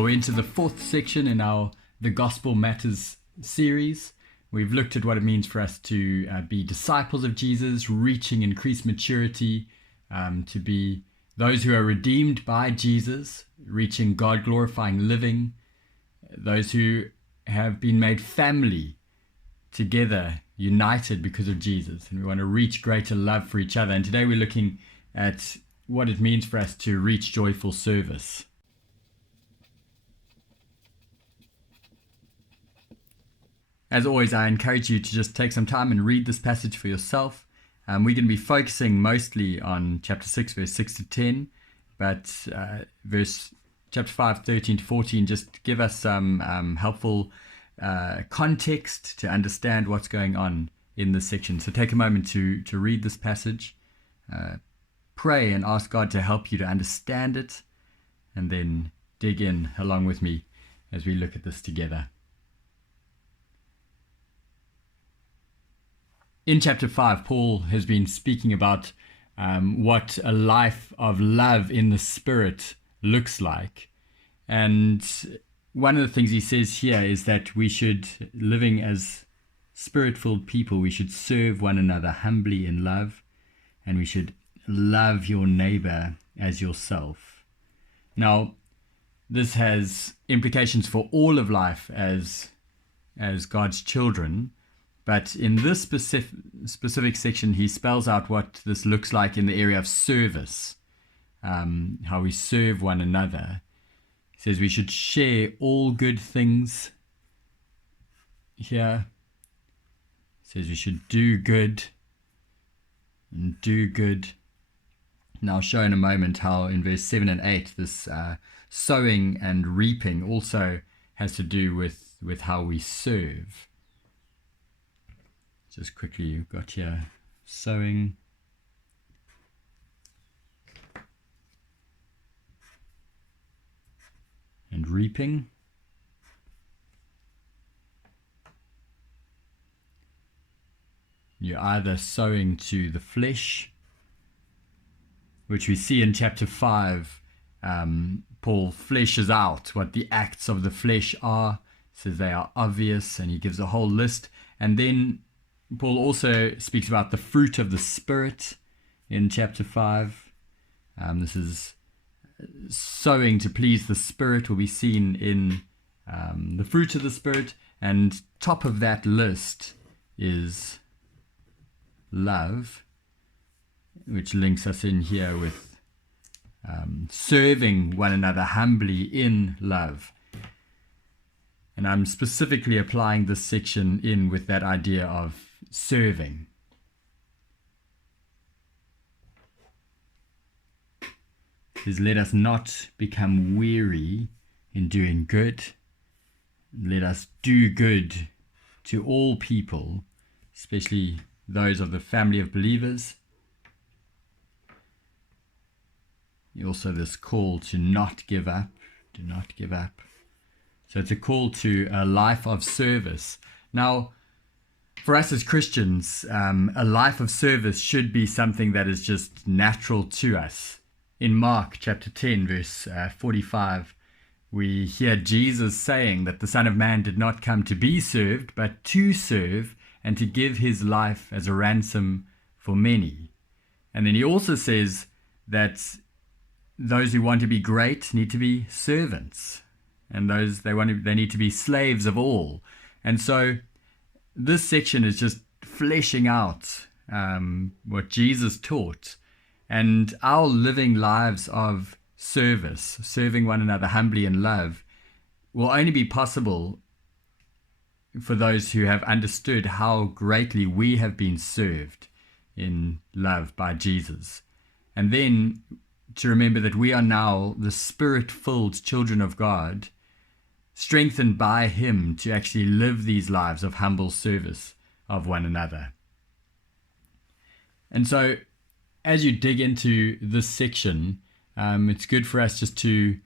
Well, we're into the fourth section in our The Gospel Matters series. We've looked at what it means for us to be disciples of Jesus, reaching increased maturity, to be those who are redeemed by Jesus, reaching God-glorifying living, those who have been made family together, united because of Jesus. And we want to reach greater love for each other. And today we're looking at what it means for us to reach joyful service. As always, I encourage you to just take some time and read this passage for yourself. We're going to be focusing mostly on chapter 6, verse 6 to 10, but chapter 5, 13 to 14 just give us some helpful context to understand what's going on in this section. So take a moment to read this passage, pray and ask God to help you to understand it, and then dig in along with me as we look at this together. In chapter 5, Paul has been speaking about what a life of love in the Spirit looks like. And one of the things he says here is that we should, living as Spirit-filled people, we should serve one another humbly in love, and we should love your neighbor as yourself. Now, this has implications for all of life as God's children. But in this specific section, he spells out what this looks like in the area of service, how we serve one another. He says we should share all good things here. He says we should do good and do good. And I'll show in a moment how in verse 7 and 8, this sowing and reaping also has to do with how we serve. Just quickly, you've got here sowing and reaping. You're either sowing to the flesh, which we see in chapter 5. Paul fleshes out what the acts of the flesh are, says they are obvious, and he gives a whole list. And then Paul also speaks about the fruit of the Spirit in chapter 5. This is sowing to please the Spirit will be seen in the fruit of the Spirit. And top of that list is love, which links us in here with serving one another humbly in love. And I'm specifically applying this section in with that idea of serving. It says, let us not become weary in doing good. Let us do good to all people, especially those of the family of believers. Also this call to not give up. Do not give up. So it's a call to a life of service. Now, for us as Christians, a life of service should be something that is just natural to us. In Mark chapter 10, verse 45, we hear Jesus saying that the Son of Man did not come to be served, but to serve and to give his life as a ransom for many. And then he also says that those who want to be great need to be servants, and those they need to be slaves of all. And so this section is just fleshing out what Jesus taught, and our living lives of service, serving one another humbly in love, will only be possible for those who have understood how greatly we have been served in love by Jesus. And then to remember that we are now the Spirit-filled children of God, strengthened by him to actually live these lives of humble service of one another. And so as you dig into this section, it's good for us just to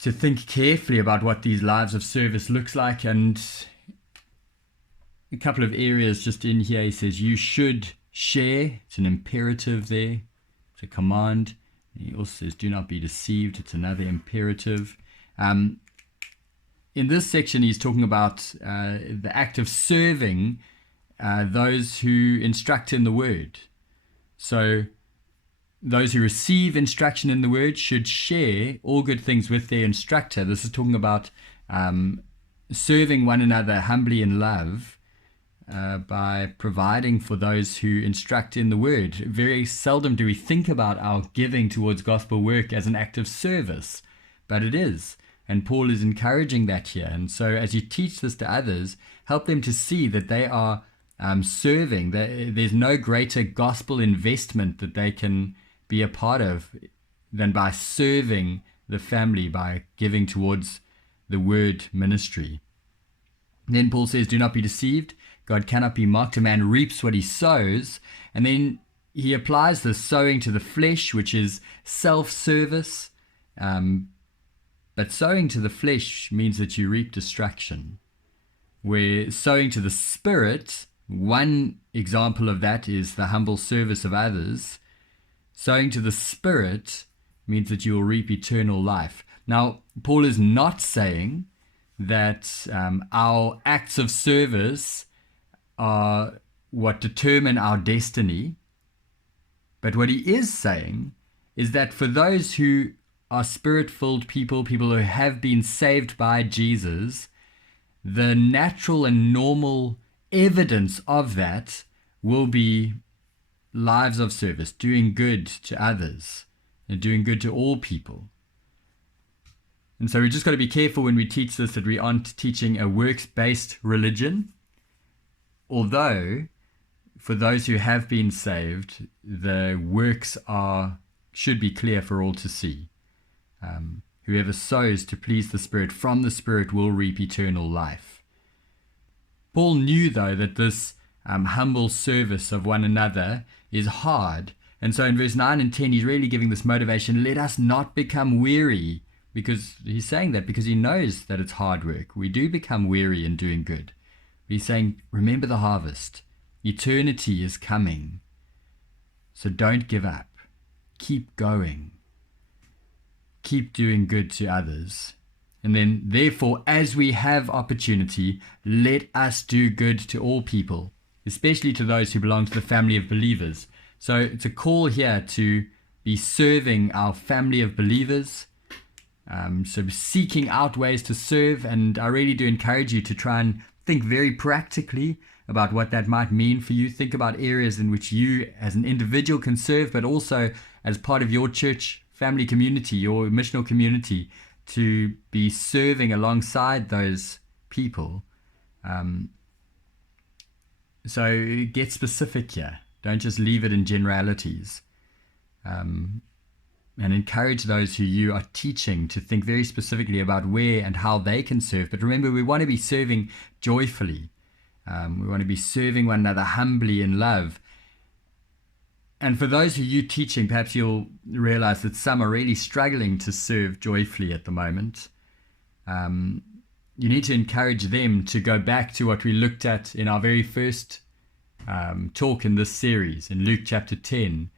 think carefully about what these lives of service looks like. And a couple of areas just in here, he says you should share. It's an imperative there. It's a command. He also says do not be deceived. It's another imperative. In this section, he's talking about the act of serving those who instruct in the word. So those who receive instruction in the word should share all good things with their instructor. This is talking about serving one another humbly in love by providing for those who instruct in the word. Very seldom do we think about our giving towards gospel work as an act of service, but it is. And Paul is encouraging that here. And so as you teach this to others, help them to see that they are serving. There's no greater gospel investment that they can be a part of than by serving the family, by giving towards the word ministry. Then Paul says, do not be deceived. God cannot be mocked. A man reaps what he sows. And then he applies the sowing to the flesh, which is self-service. But sowing to the flesh means that you reap destruction. Where sowing to the Spirit, one example of that is the humble service of others. Sowing to the Spirit means that you will reap eternal life. Now, Paul is not saying that our acts of service are what determine our destiny. But what he is saying is that for those who are Spirit-filled people who have been saved by Jesus, the natural and normal evidence of that will be lives of service, doing good to others and doing good to all people. And so we just got to be careful when we teach this that we aren't teaching a works-based religion. Although, for those who have been saved, the works should be clear for all to see. Whoever sows to please the Spirit from the Spirit will reap eternal life. Paul knew, though, that this humble service of one another is hard. And so in verse 9 and 10, he's really giving this motivation, let us not become weary, because he's saying that because he knows that it's hard work. We do become weary in doing good. He's saying, remember the harvest. Eternity is coming. So don't give up. Keep going. Keep doing good to others. And then, therefore, as we have opportunity, let us do good to all people, especially to those who belong to the family of believers. So it's a call here to be serving our family of believers. So seeking out ways to serve. And I really do encourage you to try and think very practically about what that might mean for you. Think about areas in which you as an individual can serve, but also as part of your church family community, your missional community, to be serving alongside those people. So get specific here. Don't just leave it in generalities. And encourage those who you are teaching to think very specifically about where and how they can serve. But remember, we want to be serving joyfully. We want to be serving one another humbly in love. And for those who you're teaching, perhaps you'll realize that some are really struggling to serve joyfully at the moment. You need to encourage them to go back to what we looked at in our very first talk in this series, in Luke chapter 10,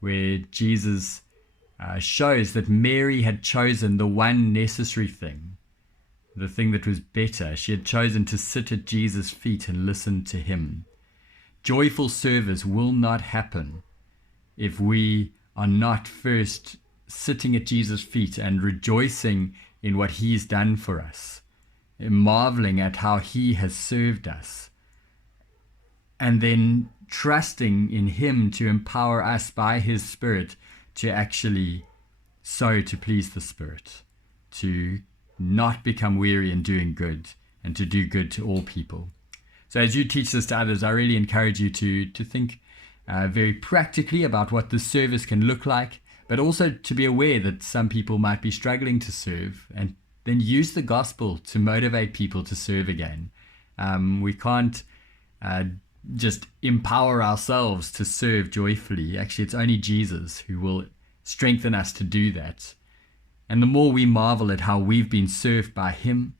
where Jesus shows that Mary had chosen the one necessary thing, the thing that was better. She had chosen to sit at Jesus' feet and listen to him. Joyful service will not happen if we are not first sitting at Jesus' feet and rejoicing in what he's done for us, and marveling at how he has served us, and then trusting in him to empower us by his Spirit to actually sow to please the Spirit, to not become weary in doing good, and to do good to all people. So as you teach this to others, I really encourage you to think very practically about what this service can look like, but also to be aware that some people might be struggling to serve, and then use the gospel to motivate people to serve again. We can't just empower ourselves to serve joyfully. Actually, it's only Jesus who will strengthen us to do that. And the more we marvel at how we've been served by him,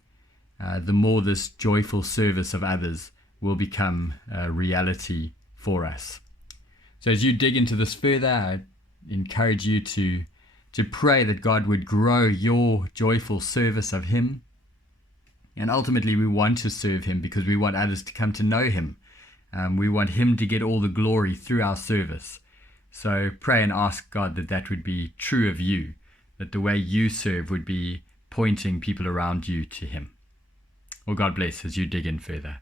the more this joyful service of others will become a reality for us. So as you dig into this further, I encourage you to to pray that God would grow your joyful service of him. And ultimately, we want to serve him because we want others to come to know him. We want him to get all the glory through our service. So pray and ask God that that would be true of you, that the way you serve would be pointing people around you to him. Well, God bless as you dig in further.